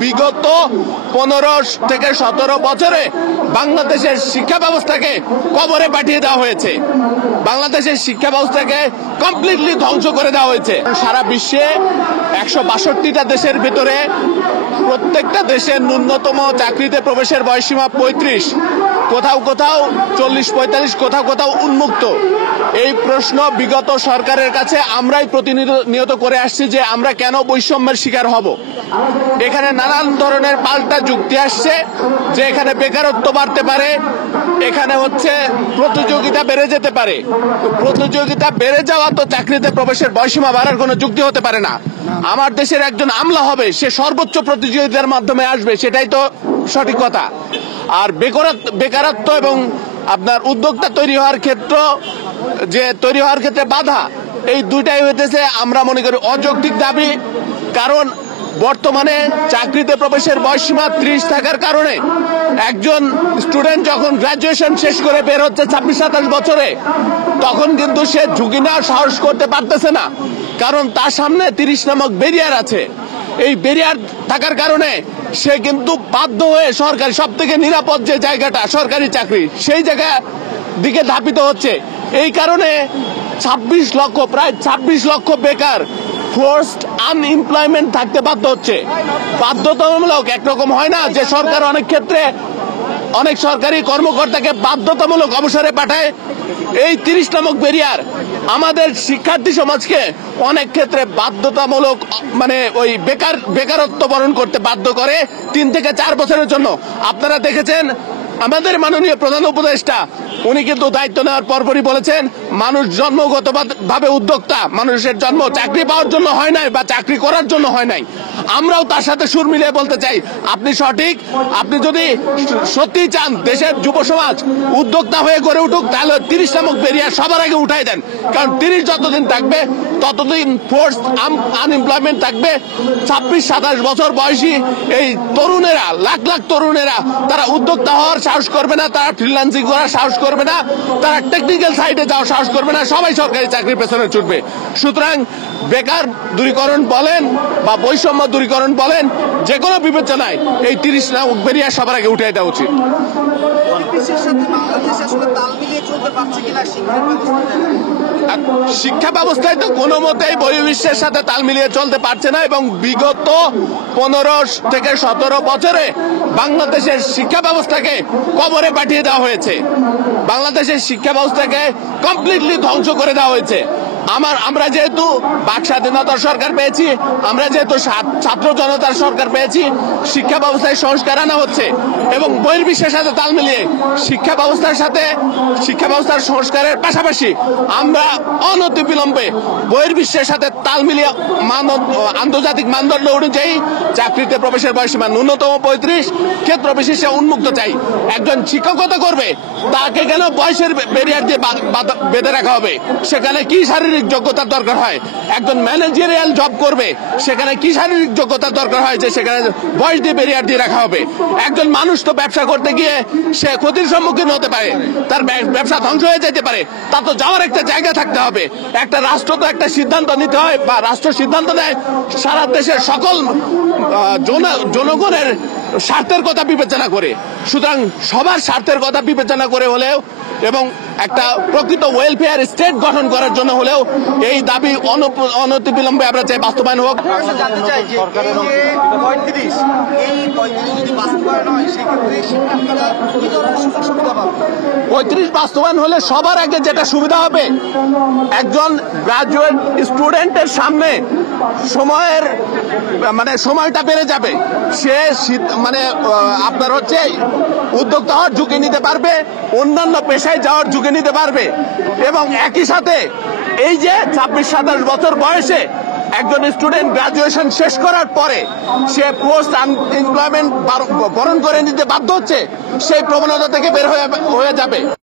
বিগত 15 থেকে 17 বছরে বাংলাদেশের শিক্ষা ব্যবস্থাকে কবরে পাঠিয়ে দেওয়া হয়েছে। বাংলাদেশের শিক্ষা ব্যবস্থাকে কমপ্লিটলি ধ্বংস করে দেওয়া হয়েছে। সারা বিশ্বে 162টা দেশের ভিতরে প্রত্যেকটা দেশের ন্যূনতম চাকরিতে প্রবেশের বয়সসীমা 35, কোথাও কোথাও 40-45, কোথাও কোথাও উন্মুক্ত। এই প্রশ্ন বিগত সরকারের কাছে আমরাই প্রতিনিয়ত করে আসছি যে আমরা কেন বৈষম্যের শিকার হব। এখানে নানান ধরনের পাল্টা যুক্তি আসছে যে এখানে বেকারত্ব বাড়তে পারে, এখানে প্রতিযোগিতা বেড়ে যেতে পারে। প্রতিযোগিতা বেড়ে যাওয়া তো চাকরিতে প্রবেশের বয়সীমা বাড়ার কোনো যুক্তি হতে পারে না। আমার দেশের একজন আমলা হবে, সে সর্বোচ্চ প্রতিযোগিতার মাধ্যমে আসবে, সেটাই তো সঠিক কথা। আর বেকারত্ব এবং আপনার উদ্যোক্তা তৈরি হওয়ার ক্ষেত্রে বাধা, এই দুইটাই হইতেছে আমরা মনে করি অযৌক্তিক দাবি। কারণ বর্তমানে চাকরিতে প্রবেশের বয়সসীমা 30 থাকার কারণে একজন স্টুডেন্ট যখন গ্রাজুয়েশন শেষ করে বের হচ্ছে 26-27 বছরে, তখন কিন্তু সে ঝুঁকি নেওয়ার সাহস করতে পারতেছে না। কারণ তার সামনে 30 নামক ব্যারিয়ার আছে। এই ব্যারিয়ার থাকার কারণে সে কিন্তু বাধ্য হয়ে সরকারি সব থেকে নিরাপদ যে জায়গাটা সরকারি চাকরি, সেই জায়গা দিকে ধাবিত হচ্ছে। এই কারণে প্রায় 26 লক্ষ বেকার ফোর্সড আনএমপ্লয়মেন্ট থাকতে বাধ্য হচ্ছে। বাধ্যতামূলক একরকম হয় না যে সরকার অনেক ক্ষেত্রে অনেক সরকারি কর্মকর্তাকে বাধ্যতামূলক অবসরে পাঠায়। এই 30 নামক ব্যারিয়ার আমাদের শিক্ষার্থী সমাজকে অনেক ক্ষেত্রে বাধ্যতামূলক ওই বেকারত্ব বরণ করতে বাধ্য করে 3 থেকে 4 বছরের জন্য। আপনারা দেখেছেন আমাদের মাননীয় প্রধান উপদেষ্টা, উনি কিন্তু দায়িত্ব নেওয়ার পরপরই বলেছেন মানুষ জন্মগতভাবে উদ্যোক্তা, মানুষের জন্ম চাকরি পাওয়ার জন্য হয় নাই বা চাকরি করার জন্য হয় নাই। আমরাও তার সাথে সুর মিলিয়ে বলতে চাই, আপনি সঠিক। আপনি যদি সত্যি চান দেশের যুব সমাজ উদ্যোক্তা হয়ে গড়ে উঠুক, তাহলে 30 নামক বেরিয়ার সবার আগে উঠাই দেন। কারণ 30 যতদিন থাকবে ততদিন ফোর্স আনএমপ্লয়মেন্ট থাকবে। 26-27 বছর বয়সী এই তরুণেরা, লাখ লাখ তরুণেরা, তারা উদ্যোক্তা হওয়ার সাহস করবে না, তারা ফ্রিল্যান্সিং করার সাহস করবে না, তারা টেকনিক্যাল সাইডে যাওয়ার সাহস করবে না, সবাই সরকারি চাকরির পেছনে ছুটবে। সুতরাং বেকার দূরীকরণ বলেন বা বৈষম্য দূরীকরণ বলেন, যে কোনো বিবেচনায় এই 30 নামক বেরিয়ার সবার আগে উঠে দেওয়া উচিত। শিক্ষা ব্যবস্থায় তো কোনো মতেই বহির্বিশ্বের সাথে তাল মিলিয়ে চলতে পারছে না, এবং বিগত 15 থেকে 17 বছরে বাংলাদেশের শিক্ষা ব্যবস্থাকে কবরে পাঠিয়ে দেওয়া হয়েছে। বাংলাদেশের শিক্ষা ব্যবস্থাকে কমপ্লিটলি ধ্বংস করে দেওয়া হয়েছে। আমরা যেহেতু বাক স্বাধীনতার সরকার পেয়েছি, আমরা যেহেতু ছাত্র জনতার সরকার পেয়েছি, শিক্ষা ব্যবস্থায় সংস্কার আনা হচ্ছে এবং বহির্বিশ্বের সাথে তাল মিলিয়ে শিক্ষা ব্যবস্থার সংস্কারের পাশাপাশি আমরা অনতিবিলম্বে বহির্বিশ্বের সাথে তাল মিলিয়ে আন্তর্জাতিক মানদণ্ড অনুযায়ী চাকরিতে প্রবেশের বয়সসীমা ন্যূনতম 35, ক্ষেত্র বিশেষে উন্মুক্ত চাই। একজন শিক্ষকতা করবে, তাকে কেন বয়সের ব্যারিয়ার দিয়ে বেঁধে রাখা হবে? সেখানে কি শারীরিক যোগ্যতার দরকার হয়? একজন ম্যানেজারিয়াল জব করবে, সেখানে কি শারীরিক যোগ্যতার দরকার হয় যে সেখানে বয়স দিয়ে ব্যারিয়ার দিয়ে রাখা হবে? একজন মানুষ তো ব্যবসা করতে গিয়ে সে ক্ষতির সম্মুখীন হতে পারে, তার ব্যবসা ধ্বংস হয়ে যেতে পারে। তা তো যাওয়ার একটা জায়গা থাকতে হবে। একটা রাষ্ট্র তো একটা সিদ্ধান্ত নিতে হয়, বা রাষ্ট্র সিদ্ধান্ত নেয় সারা দেশের সকল জনগণের স্বার্থের কথা বিবেচনা করে। সুতরাং সবার স্বার্থের কথা বিবেচনা করে হলেও এবং একটা প্রকৃত ওয়েলফেয়ার স্টেট গঠন করার জন্য হলেও এই দাবি অনতিবিলম্বে আমরা চাই বাস্তবায়ন হোক। 35 বাস্তবায়ন হলে সবার আগে যেটা সুবিধা হবে, একজন গ্রাজুয়েট স্টুডেন্টের সামনে সময়টা বেড়ে যাবে। সে আপনার উদ্যোক্তা হওয়ার ঝুঁকি নিতে পারবে, অন্যান্য পেশায় যাওয়ার ঝুঁকি নিতে পারবে, এবং একই সাথে এই যে 26-27 বছর বয়সে একজন স্টুডেন্ট গ্রাজুয়েশন শেষ করার পরে সে পোস্ট আনএমপ্লয়মেন্ট বরণ করে নিতে বাধ্য হচ্ছে, সেই প্রবণতা থেকে বের হয়ে যাবে।